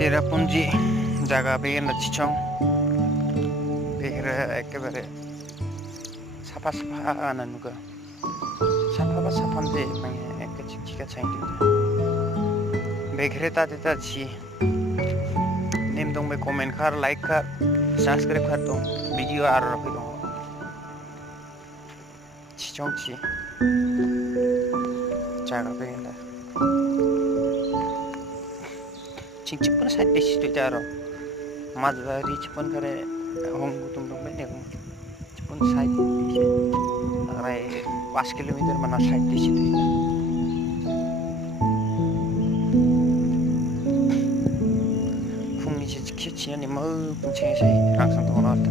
চেরাপুঞ্জি জায়গা বেগেনা চিচং বেগেরা একেবারে সাফা সাফা নানুকা সাফা বা সাফামদে মানে একে চিকা চাইতে বেগরে তাতে তাছি नेम दं बे कमेन्ट खार लाइक खार सब्सक्राइब खार दं भिडिअ आरो रखै दं चिचंची जागा बेगेना चिंचिपन साइड दिसि जारो माजबा रिचपन करे हंग गुतुम दं बे नेगम चिपन साइड दिसि आराय 5 किलोमीटर माना साइड दिसि फुंनि से खिचियानि मो बुंसे रांसां दं आरो